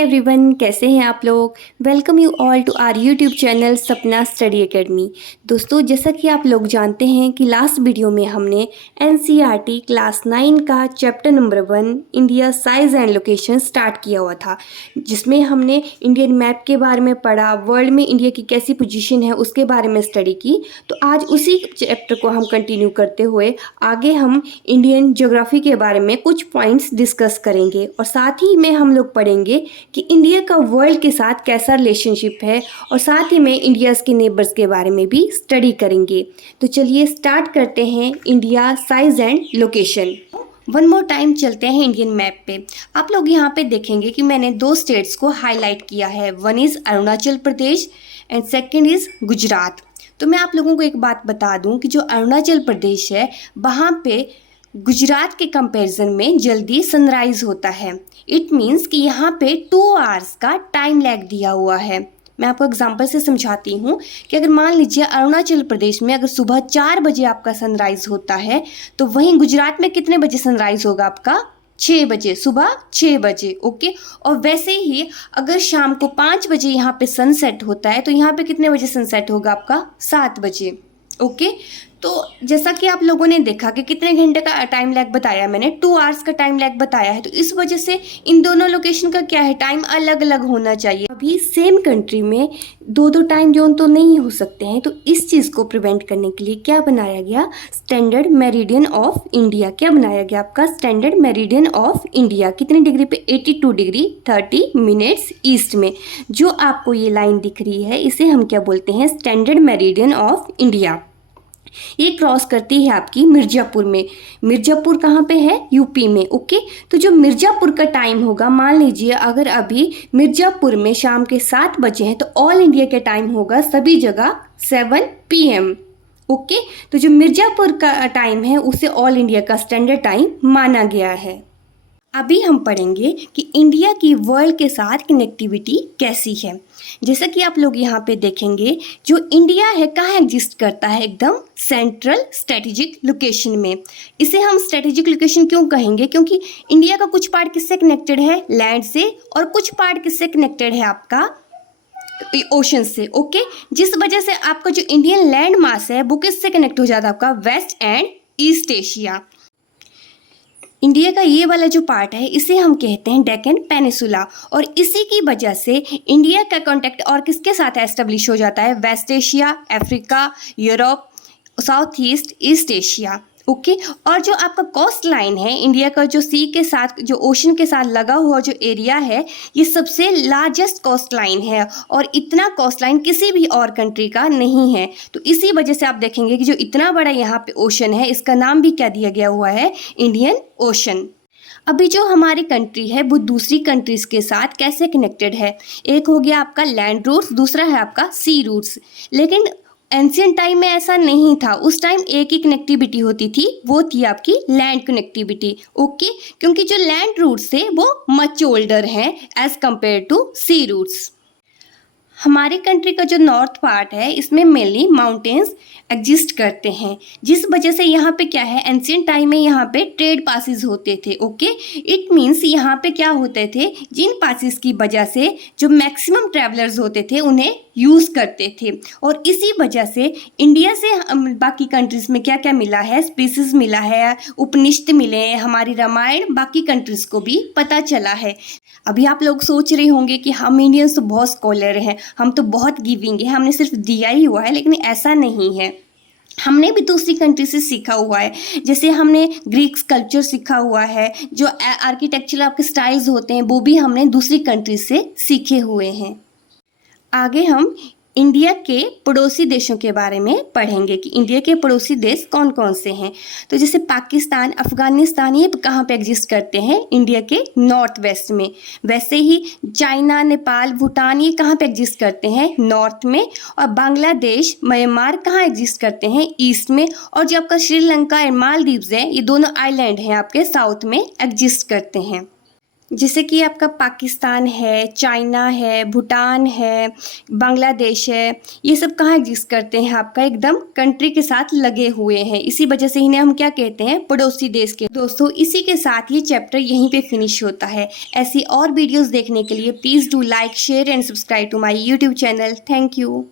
Everyone, कैसे हैं आप लोग। Welcome you all to our YouTube channel Sapna Study Academy. दोस्तों, जैसा कि आप लोग जानते हैं कि लास्ट वीडियो में हमने एनसीईआरटी क्लास 9 का chapter number 1 India size and location start किया हुआ था, जिसमें हमने इंडियन मैप के बारे में पढ़ा, वर्ल्ड में इंडिया की कैसी पोजीशन है उसके बारे में स्टडी की। तो आज उसी चैप्टर को हम कंटिन्यू करते हुए आगे हम इंडियन ज्योग्राफी के बारे में कुछ पॉइंट्स डिस्कस करेंगे और साथ ही में हम लोग पढ़ेंगे कि इंडिया का वर्ल्ड के साथ कैसा रिलेशनशिप है और साथ ही में इंडिया के नेबर्स के बारे में भी स्टडी करेंगे। तो चलिए स्टार्ट करते हैं India size and location. One more time चलते हैं इंडियन मैप पे। आप लोग यहाँ पे देखेंगे कि मैंने दो स्टेट्स को हाईलाइट किया है, one is Arunachal Pradesh and second is Gujarat. तो मैं आप लोगों को एक बात बता दूं कि जो अरुणाचल प्रदेश है वहाँ पे गुजरात के कंपैरिजन में जल्दी सनराइज होता है। इट मीन्स कि यहाँ पे 2 आवर्स का टाइम लैग दिया हुआ है। मैं आपको एग्जांपल से समझाती हूँ कि अगर मान लीजिए अरुणाचल प्रदेश में अगर सुबह 4 बजे आपका सनराइज होता है, तो वहीं गुजरात में कितने बजे सनराइज होगा आपका? 6 बजे, सुबह 6 बजे। ओके। और वैसे ही अगर शाम को 5 बजे यहाँ पे सनसेट होता है, तो यहाँ पे कितने बजे सनसेट होगा आपका? 7 बजे। ओके। तो जैसा कि आप लोगों ने देखा कि कितने घंटे का टाइम लैग बताया मैंने, 2 आवर्स का टाइम लैग बताया है। तो इस वजह से इन दोनों लोकेशन का क्या है, टाइम अलग अलग होना चाहिए। अभी सेम कंट्री में दो टाइम जोन तो नहीं हो सकते हैं, तो इस चीज़ को प्रिवेंट करने के लिए क्या बनाया गया? Standard meridian of India. क्या बनाया गया आपका? Standard meridian of India. कितने डिग्री पे? 82 डिग्री 30 मिनट्स ईस्ट में। जो आपको ये लाइन दिख रही है, इसे हम क्या बोलते हैं? Standard meridian of India. ये क्रॉस करती है आपकी मिर्जापुर में। मिर्जापुर कहाँ पे है? यूपी में। ओके। तो जो मिर्जापुर का टाइम होगा, मान लीजिए अगर अभी मिर्जापुर में शाम के 7 बजे हैं, तो ऑल इंडिया का टाइम होगा सभी जगह 7 PM। ओके। तो जो मिर्जापुर का टाइम है उसे ऑल इंडिया का स्टैंडर्ड टाइम माना गया है। अभी हम पढ़ेंगे कि इंडिया की वर्ल्ड के साथ कनेक्टिविटी कैसी है। जैसा कि आप लोग यहाँ पे देखेंगे, जो इंडिया है कहाँ एग्जिस्ट करता है? एकदम सेंट्रल स्ट्रेटेजिक लोकेशन में। इसे हम स्ट्रेटेजिक लोकेशन क्यों कहेंगे? क्योंकि इंडिया का कुछ पार्ट किससे कनेक्टेड है? लैंड से, और कुछ पार्ट किससे कनेक्टेड है? आपका ओशन से। ओके। जिस वजह से आपका जो इंडियन लैंड मास है वो किससे कनेक्ट हो जाता है? आपका West and East Asia. India का ये वाला जो पार्ट है इसे हम कहते हैं डेक्कन पेनिसुला, और इसी की वजह से इंडिया का कांटेक्ट और किसके साथ एस्टेब्लिश हो जाता है? West Asia, Africa, Europe, South East, East Asia. Okay. और जो आपका कोस्ट लाइन है इंडिया का, जो सी के साथ, जो ओशन के साथ लगा हुआ जो एरिया है, ये सबसे लार्जेस्ट कोस्ट लाइन है, और इतना कोस्ट लाइन किसी भी और कंट्री का नहीं है। तो इसी वजह से आप देखेंगे कि जो इतना बड़ा यहाँ पे ओशन है, इसका नाम भी क्या दिया गया हुआ है? Indian ocean. अभी जो हमारी कंट्री है वो दूसरी कंट्रीज के साथ कैसे कनेक्टेड है? एक हो गया आपका लैंड रूट्स, दूसरा है आपका सी रूट्स। लेकिन एंशियंट टाइम में ऐसा नहीं था। उस टाइम एक ही कनेक्टिविटी होती थी, वो थी आपकी लैंड कनेक्टिविटी। ओके। क्योंकि जो लैंड रूट्स थे वो मच ओल्डर हैं as compare to sea routes. हमारी कंट्री का जो नॉर्थ पार्ट है इसमें मेनली माउंटेन्स एग्जिस्ट करते हैं, जिस वजह से यहाँ पे क्या है, एंशियंट टाइम में यहाँ पे ट्रेड पासिस होते थे। ओके। इट मीन्स यहाँ पे क्या होते थे, जिन पासिस की वजह से जो मैक्सिमम ट्रैवलर्स होते थे उन्हें यूज़ करते थे, और इसी वजह से इंडिया से बाकी कंट्रीज में क्या क्या मिला है? स्पीसीज मिला है, उपनिषद मिले हैं, हमारी रामायण बाकी कंट्रीज को भी पता चला है। अभी आप लोग सोच रहे होंगे कि हम इंडियंस तो बहुत स्कॉलर हैं, हम तो बहुत गिविंग है, हमने सिर्फ दिया ही हुआ है, लेकिन ऐसा नहीं है। हमने भी दूसरी कंट्री से सीखा हुआ है। जैसे हमने ग्रीक कल्चर सीखा हुआ है, जो आर्किटेक्चरल आपके स्टाइल्स होते हैं वो भी हमने दूसरी कंट्री से सीखे हुए हैं। आगे हम इंडिया के पड़ोसी देशों के बारे में पढ़ेंगे कि इंडिया के पड़ोसी देश कौन कौन से हैं। तो जैसे पाकिस्तान, अफगानिस्तान, ये कहाँ पे एग्जिस्ट करते हैं? इंडिया के नॉर्थ वेस्ट में। वैसे ही चाइना, नेपाल, भूटान, ये कहाँ पे एग्जिस्ट करते हैं? नॉर्थ में। और बांग्लादेश, म्यांमार कहाँ एग्जिस्ट करते हैं? ईस्ट में। और जो आपका श्रीलंका और मालदीव्स है, ये दोनों आइलैंड हैं आपके साउथ में एग्जिस्ट करते हैं। जैसे कि आपका पाकिस्तान है, चाइना है, भूटान है, बांग्लादेश है, ये सब कहाँ एग्जिस्ट करते हैं, आपका एकदम कंट्री के साथ लगे हुए हैं। इसी वजह से इन्हें हम क्या कहते हैं, पड़ोसी देश के। दोस्तों इसी के साथ ये चैप्टर यहीं पे फिनिश होता है। ऐसी और वीडियोस देखने के लिए please do like, share and subscribe to my YouTube channel. Thank you.